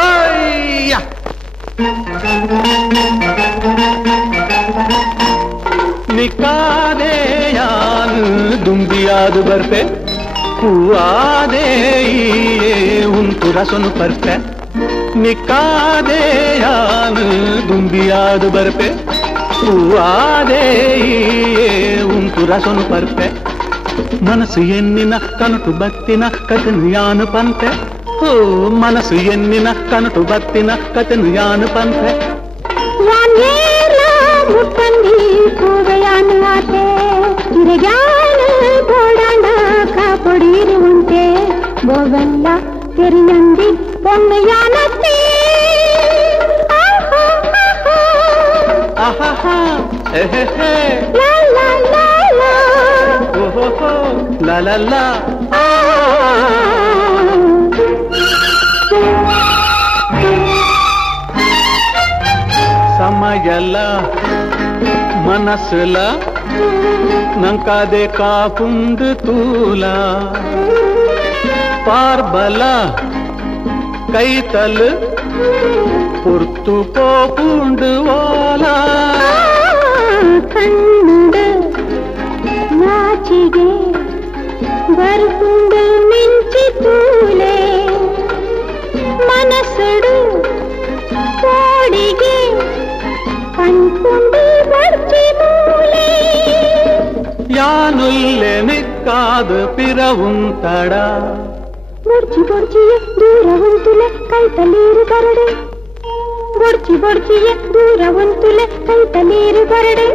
ஐயா നിക്കാതെ ഞാൻ ದುಂಬಿಯಾದು ಬರ್ಪೆ ಹೂವಾದೆ ಉಂಟು ರಸನು ಪರ್ಪೆ ನಿಕ್ಕಾದೆ ಯಾನು ದುಂಬಿಯಾದು ಬರ್ಪೆ ಹೂವಾದೆ ಉಂಟು ರಸನು ಪರ್ಪೆ ಮನಸ್ಸು ಎನ್ನಿನ ಕನಟು ಬತ್ತಿನ ಕಥನಿಯಾನು ಪಂತೆ ಮನಸ್ಸು ಎನ್ನಿನ ಕನಟು ಬತ್ತಿನ ಕತೆನು ಯಾನು ಪಂಥ பொடியிருந்தே போவெல்லா தெரிநந்தி பொன்னையான ஆஹா லா லா லா லா ஓஹோ காயல மனசுல నంకాదే కాకుండు తూలా పార్బల కైతల్ పుర్తు పోకుండు ఓలా కన్నుడు నాచిగే బరుకుండు మించి తూలే మనసుడు కోడిగే నుల్లెనెక్కాదు పిరవుంతడా బొడ్చి బొడ్చియే దూర ఉంతులే కైతలేరు కరడే బొడ్చి బొడ్చియే దూర ఉంతులే కైతలేరు కరడే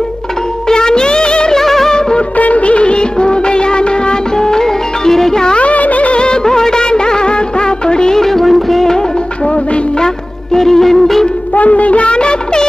யானேலா முட்டந்தி கூவையான ஆத்த இறையான போடாண்டா காப்பொடிரு ஒன்றே கோவெல்லா தெரியந்தி பொன்னையான தீ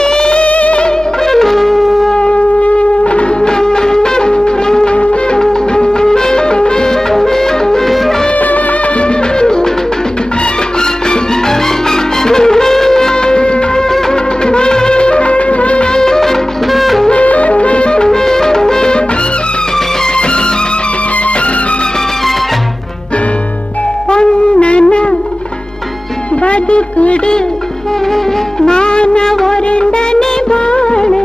ಬದುಕುಡು ಮಾನ ಒರೆಂಡನೆ ಬಾಳು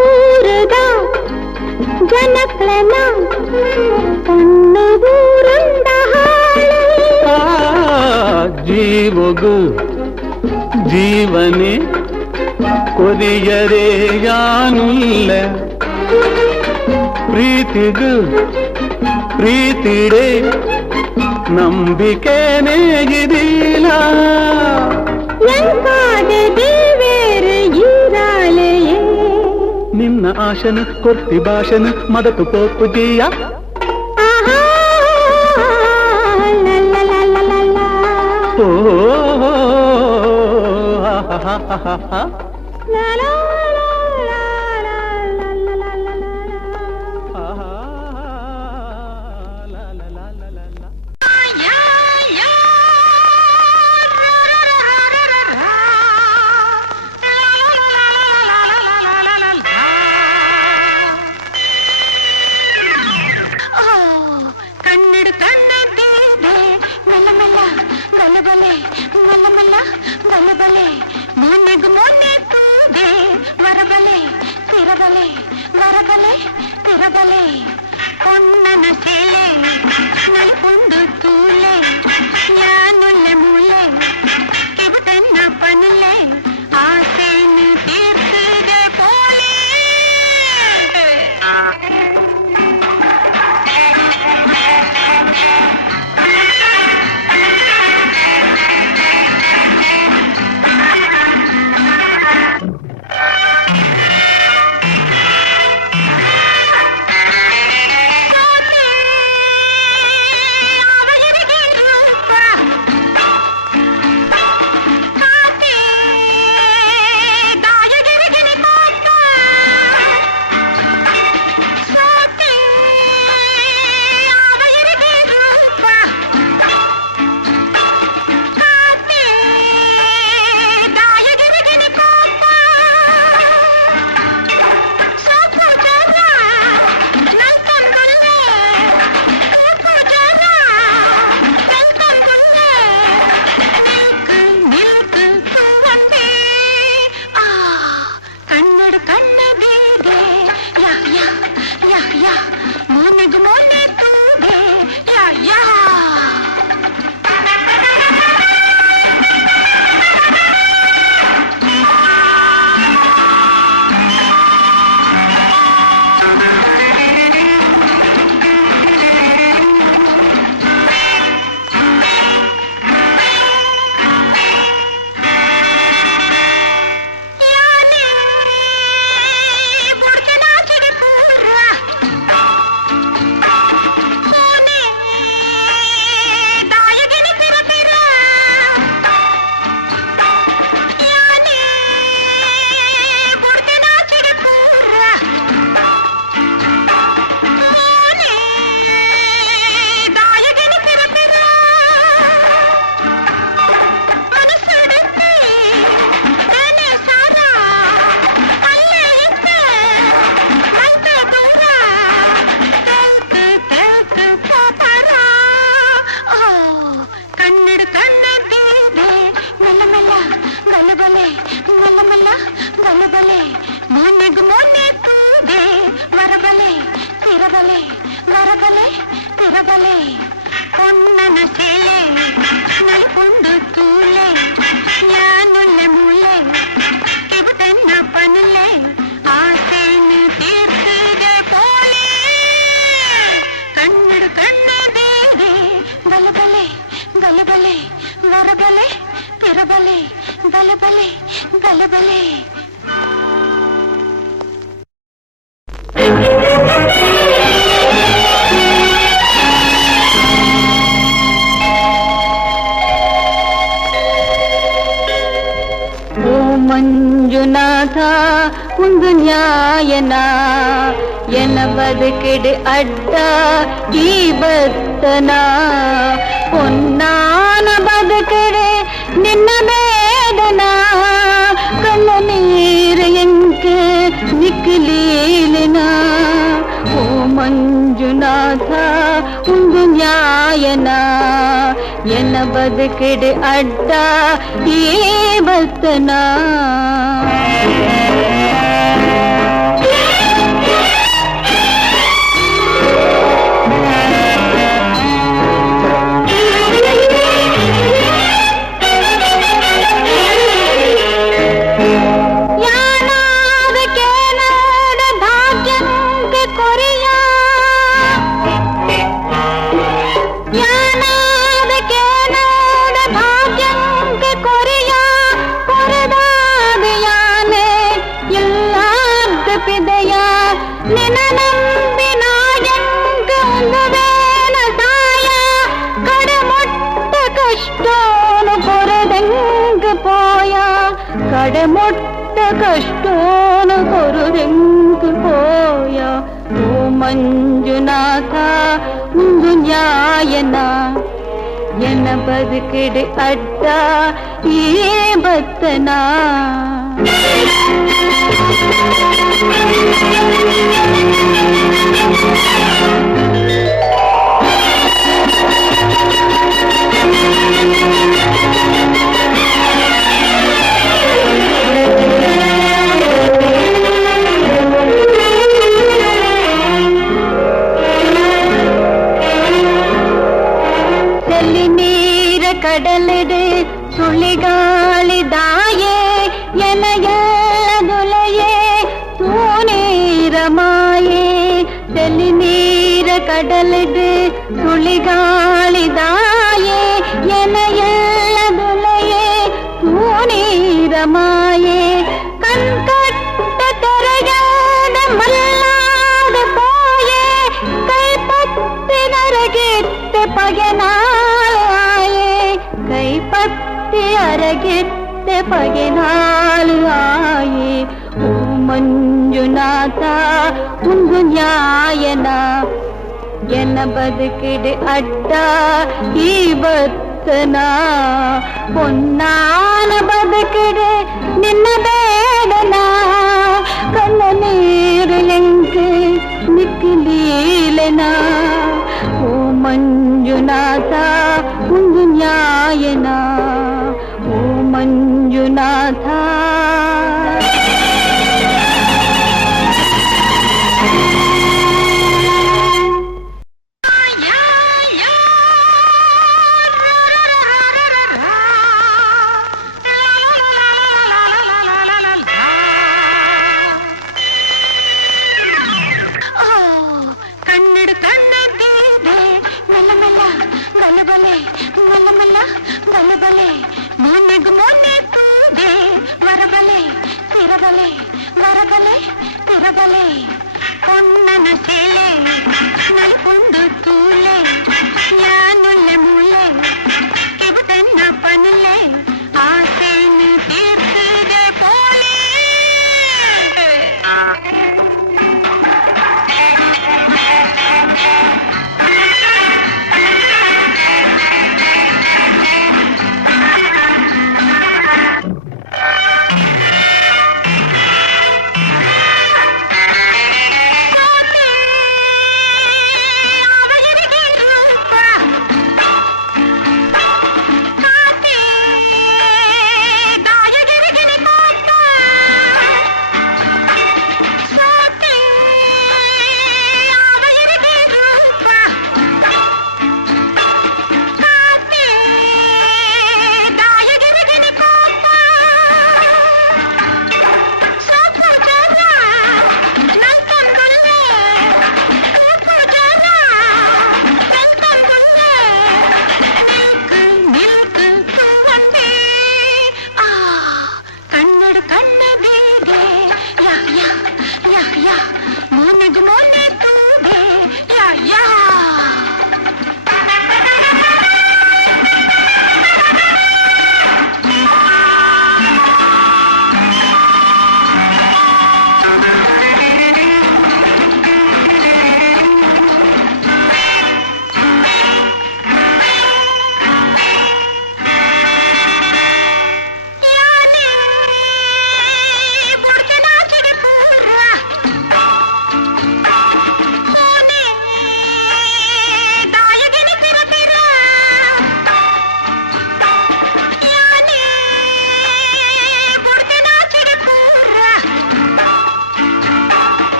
ಊರದ ಜನಕ್ಳನ ಕಣ್ಣು ಊರುಂಡ ಹಾಳು ಆ, ಜೀವಗು ಜೀವನೆ ಕೊರಿಯರೆ ಯಾನುಲ್ಲ ಪ್ರೀತಿಗು ಪ್ರೀತಿಡೆ ನಂಬಿಕೆನೇ ಇದಿಲ್ಲ ಎಂಕಾದ ದೇವೇರು ಈರಾಳೆಯೇ ನಿನ್ನ ಆಶನು ಕೊರ್ತಿ ಭಾಷನು ಮದತು ಪೋಪು ಜೀಯ ಆಹಾ ಲಲ್ಲಲಲ್ಲಲಲ್ಲ. ಓ ಆಹಾಹಾಹಾಹಾ. ಲಾ ಬಲೆ ನಿನಗ ಮೊನ್ನೆ ತೂದೆ ವರಬಲೆ ತಿರಬಲೆ ವರಬಲೆ ತಿರಬಲೆ பொன்னன சேலே நல் புண்டு தூளே யானுள்ள மூளே கிவதன்ன பனுளே திரவலே வரவலே திரவலே பொன்னன சேலே நல்புண்டு தூளே ஞானுள்ள முள்ளே. கிவதென்ன பனுலே ஆசைன்னு தீர்த்துதே போலே. கண்ணடு கண்ணு தேவே பலபலே பலபலே வரபலே திரபலே பலபலே பலபலே உங்கு நியாயனா? எனவது கிடு அட்டா ஜீவத்தனா? பொன்னான பதுக்கிடு நின்ன வேதனா? கண்ண நீர் எங்கு நிக்கிலீலினா? ஓ மஞ்சுநாதா உங்கு நியாயனா? என பதுக்கிடு அட்டா ஏ மஞ்சுநாதா உங்கு நியாயனா என பதுக்கிடு அட்டா ஏ பத்தனா Thank you. கடலிடு ಬೆಳಗೆದ್ದೆ ಬಗೆ ನಾಳು ಆಯೆ. ಓ ಮಂಜುನಾಥ ತುಂಗು ನ್ಯಾಯನ. என பதுக்கிடு அட்டா ஈபத்தனா பொன்னான பதுக்கிடு நின்ன பேடனா கண்ண நீருலெங்கு நிக்கிலீலனா ஓ மஞ்சுநாதா உங்கு ஞாயனா తిరగలే பொன்னன சேலே நல் புந்து தூலே யானுள்ள முழு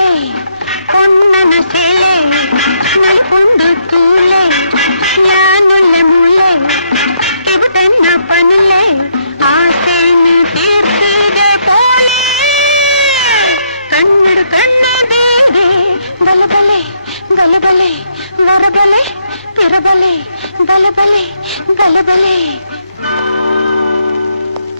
தூளே பொன்னன சேலே நல்புண்டு தூளே யானுள்ள முள்ளே இவதென்ன பண்ணலே ஆசைன்னு தீர்க்குதே போலே. கண்ணுடு கண்ணு தேவே பலபலே கலபலே வரபலே பிரபலே பலபலே கலபலே